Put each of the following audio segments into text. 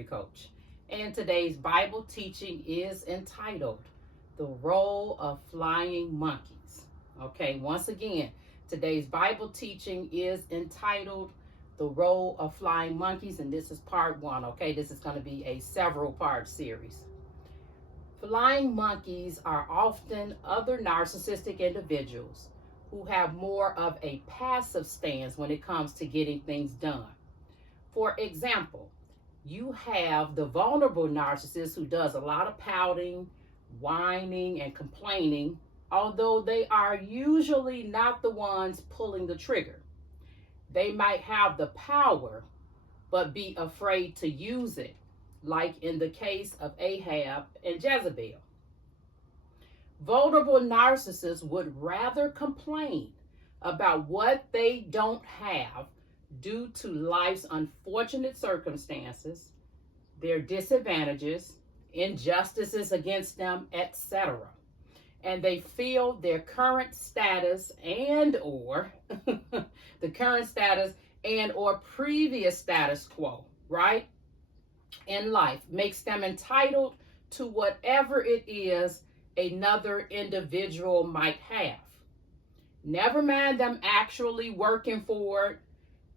coach. And today's Bible teaching is entitled The Role of Flying Monkeys. Okay, once again, today's Bible teaching is entitled The Role of Flying Monkeys, and this is part one. Okay, this is going to be a several part series. Flying monkeys are often other narcissistic individuals who have more of a passive stance when it comes to getting things done. For example, you have the vulnerable narcissist who does a lot of pouting, whining, and complaining, although they are usually not the ones pulling the trigger. They might have the power, but be afraid to use it, like in the case of Ahab and Jezebel. Vulnerable narcissists would rather complain about what they don't have due to life's unfortunate circumstances, their disadvantages, injustices against them, etc. And they feel their current status and or previous status quo, right? In life makes them entitled to whatever it is another individual might have. Never mind them actually working for it,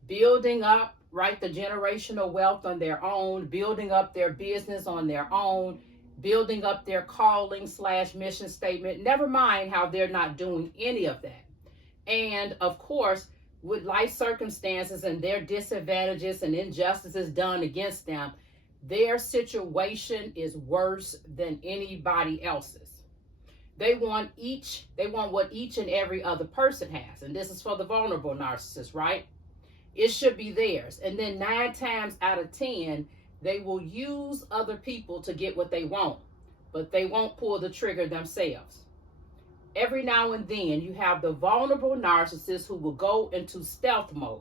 building up, right, the generational wealth on their own, building up their business on their own, building up their calling / mission statement. Never mind how they're not doing any of that. And of course, with life circumstances and their disadvantages and injustices done against them, their situation is worse than anybody else's. They want what each and every other person has. And this is for the vulnerable narcissist, right? It should be theirs. And then 9 times out of 10, they will use other people to get what they want, but they won't pull the trigger themselves. Every now and then, you have the vulnerable narcissist who will go into stealth mode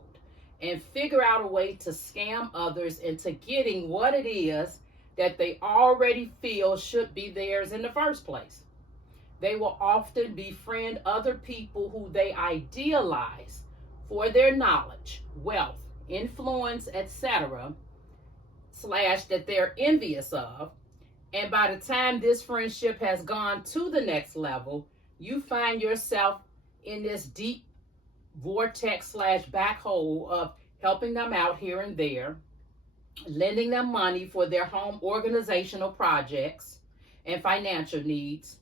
and figure out a way to scam others into getting what it is that they already feel should be theirs in the first place. They will often befriend other people who they idealize for their knowledge, wealth, influence, etc., / that they're envious of. And by the time this friendship has gone to the next level, you find yourself in this deep vortex / black hole of helping them out here and there, lending them money for their home organizational projects and financial needs,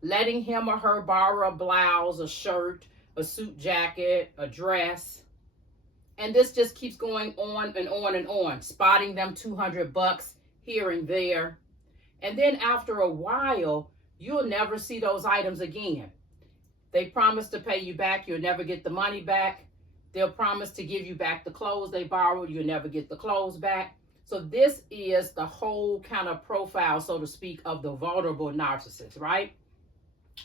letting him or her borrow a blouse, a shirt, a suit jacket, a dress. And this just keeps going on and on and on, spotting them $200 here and there. And then after a while, you'll never see those items again. They promise to pay you back, you'll never get the money back. They'll promise to give you back the clothes they borrowed, you'll never get the clothes back. So this is the whole kind of profile, so to speak, of the vulnerable narcissist, right?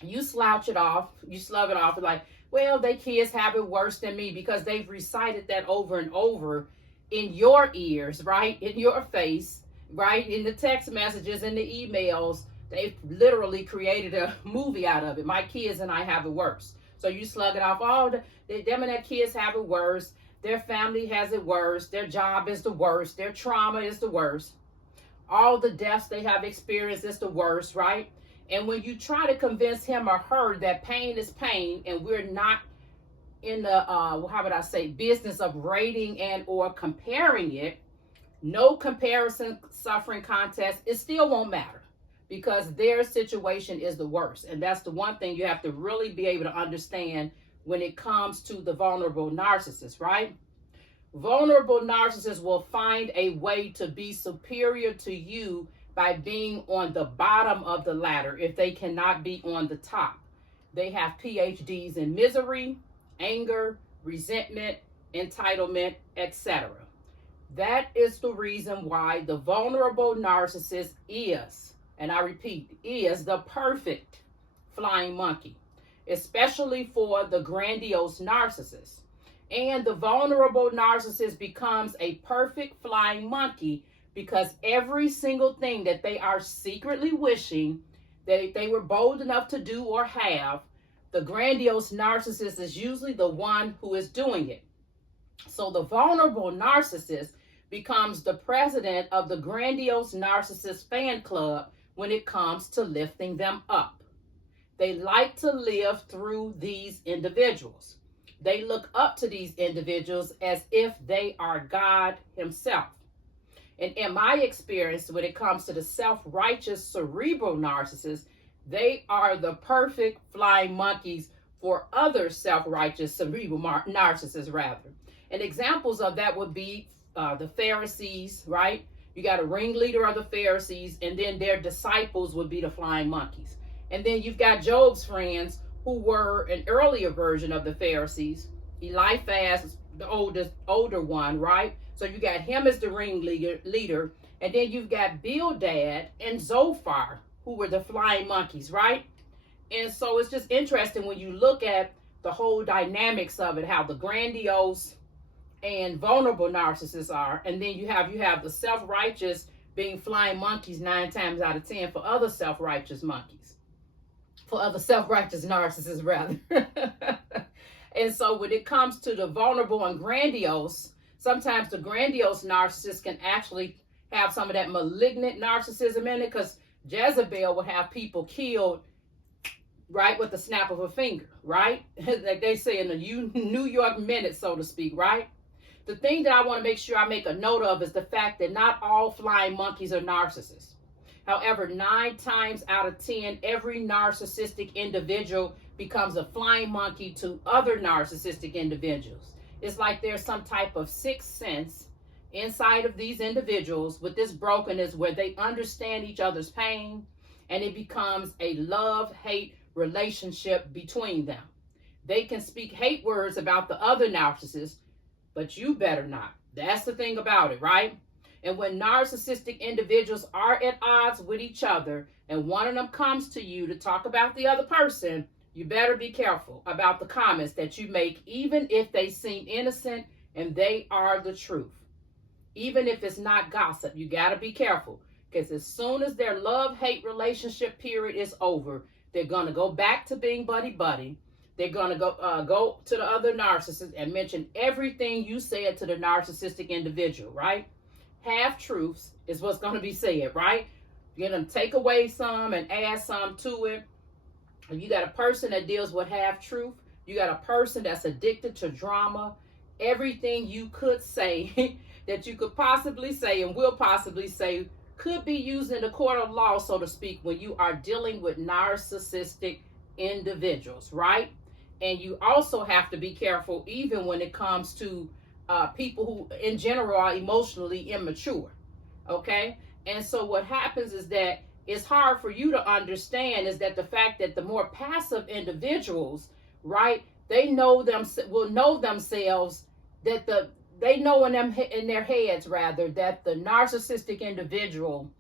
You slouch it off, you slug it off, like, well, they kids have it worse than me, because they've recited that over and over in your ears, right? In your face, right? In the text messages and the emails. They've literally created a movie out of it. My kids and I have it worse. So you slug it off. Oh, them and their kids have it worse. Their family has it worse. Their job is the worst. Their trauma is the worst. All the deaths they have experienced is the worst, right? And when you try to convince him or her that pain is pain, and we're not in the, business of rating and or comparing it, no comparison suffering contest, it still won't matter, because their situation is the worst. And that's the one thing you have to really be able to understand when it comes to the vulnerable narcissist, right? Vulnerable narcissists will find a way to be superior to you by being on the bottom of the ladder if they cannot be on the top. They have PhDs in misery, anger, resentment, entitlement, etc. That is the reason why the vulnerable narcissist is, and I repeat, is the perfect flying monkey, especially for the grandiose narcissist. And the vulnerable narcissist becomes a perfect flying monkey because every single thing that they are secretly wishing that they were bold enough to do or have, the grandiose narcissist is usually the one who is doing it. So the vulnerable narcissist becomes the president of the grandiose narcissist fan club when it comes to lifting them up. They like to live through these individuals. They look up to these individuals as if they are God himself. And in my experience, when it comes to the self-righteous cerebral narcissists, they are the perfect flying monkeys for other self-righteous cerebral narcissists, rather. And examples of that would be the Pharisees, right? You got a ringleader of the Pharisees, and then their disciples would be the flying monkeys. And then you've got Job's friends, who were an earlier version of the Pharisees. Eliphaz, the older one, right? So you got him as the ringleader, and then you've got Bildad and Zophar, who were the flying monkeys, right? And so it's just interesting when you look at the whole dynamics of it, how the grandiose and vulnerable narcissists are, and then you have the self-righteous being flying monkeys 9 times out of 10 for other self-righteous monkeys, for other self-righteous narcissists, rather. And so when it comes to the vulnerable and grandiose, sometimes the grandiose narcissist can actually have some of that malignant narcissism in it, because Jezebel would have people killed, right, with the snap of a finger, right? Like they say in the New York Minute, so to speak, right? The thing that I want to make sure I make a note of is the fact that not all flying monkeys are narcissists. However, 9 times out of 10, every narcissistic individual becomes a flying monkey to other narcissistic individuals. It's like there's some type of sixth sense inside of these individuals with this brokenness where they understand each other's pain, and it becomes a love-hate relationship between them. They can speak hate words about the other narcissists, but you better not. That's the thing about it, right? And when narcissistic individuals are at odds with each other, and one of them comes to you to talk about the other person, you better be careful about the comments that you make, even if they seem innocent and they are the truth. Even if it's not gossip, you got to be careful, because as soon as their love-hate relationship period is over, they're going to go back to being buddy-buddy. They're going to go to the other narcissist and mention everything you said to the narcissistic individual, right? Half-truths is what's going to be said, right? You're going to take away some and add some to it. If you got a person that deals with half-truth, you got a person that's addicted to drama. Everything you could say that you could possibly say and will possibly say could be used in the court of law, so to speak, when you are dealing with narcissistic individuals, right? And you also have to be careful even when it comes to people who in general are emotionally immature, okay? And so what happens is that it's hard for you to understand is that the fact that the more passive individuals, right, they will know themselves, that they know in their heads rather that the narcissistic individual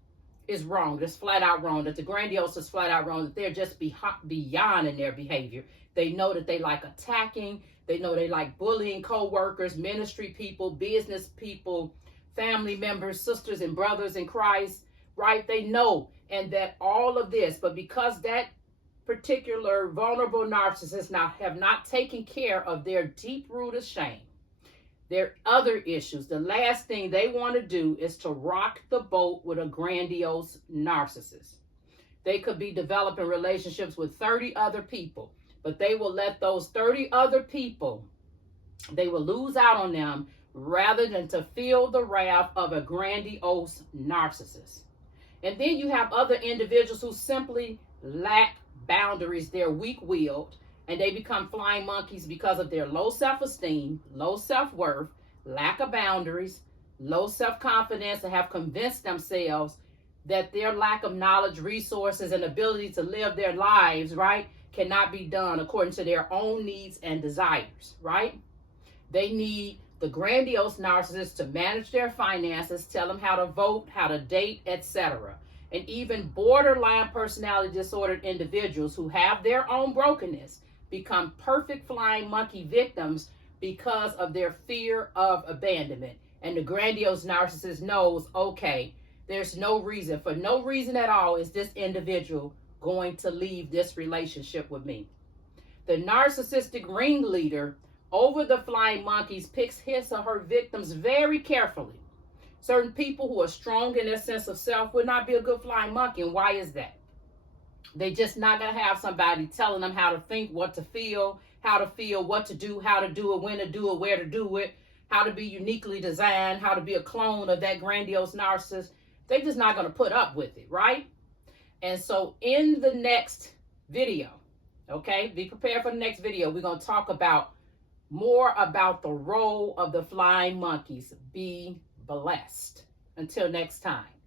is wrong. That's flat out wrong. That the grandiose is flat out wrong. That they're just beyond in their behavior. They know that they like attacking. They know they like bullying co-workers, ministry people, business people, family members, sisters and brothers in Christ, right? They know, and that all of this, but because that particular vulnerable narcissists have not taken care of their deep-rooted shame, their other issues, the last thing they want to do is to rock the boat with a grandiose narcissist. They could be developing relationships with 30 other people, but they will let those 30 other people, they will lose out on them rather than to feel the wrath of a grandiose narcissist. And then you have other individuals who simply lack boundaries. They're weak-willed, and they become flying monkeys because of their low self-esteem, low self-worth, lack of boundaries, low self-confidence, and have convinced themselves that their lack of knowledge, resources, and ability to live their lives, right, cannot be done according to their own needs and desires, right? They need the grandiose narcissist to manage their finances, tell them how to vote, how to date, etc. And even borderline personality disordered individuals who have their own brokenness become perfect flying monkey victims because of their fear of abandonment. And the grandiose narcissist knows, okay, there's no reason, for no reason at all, is this individual going to leave this relationship with me. The narcissistic ringleader over the flying monkeys picks his or her victims very carefully. Certain people who are strong in their sense of self would not be a good flying monkey. And why is that? They're just not going to have somebody telling them how to think, what to feel, how to feel, what to do, how to do it, when to do it, where to do it, how to be uniquely designed, how to be a clone of that grandiose narcissist. They're just not going to put up with it, right? And so in the next video, okay, be prepared for the next video. We're going to talk about more about the role of the flying monkeys. Be blessed. Until next time.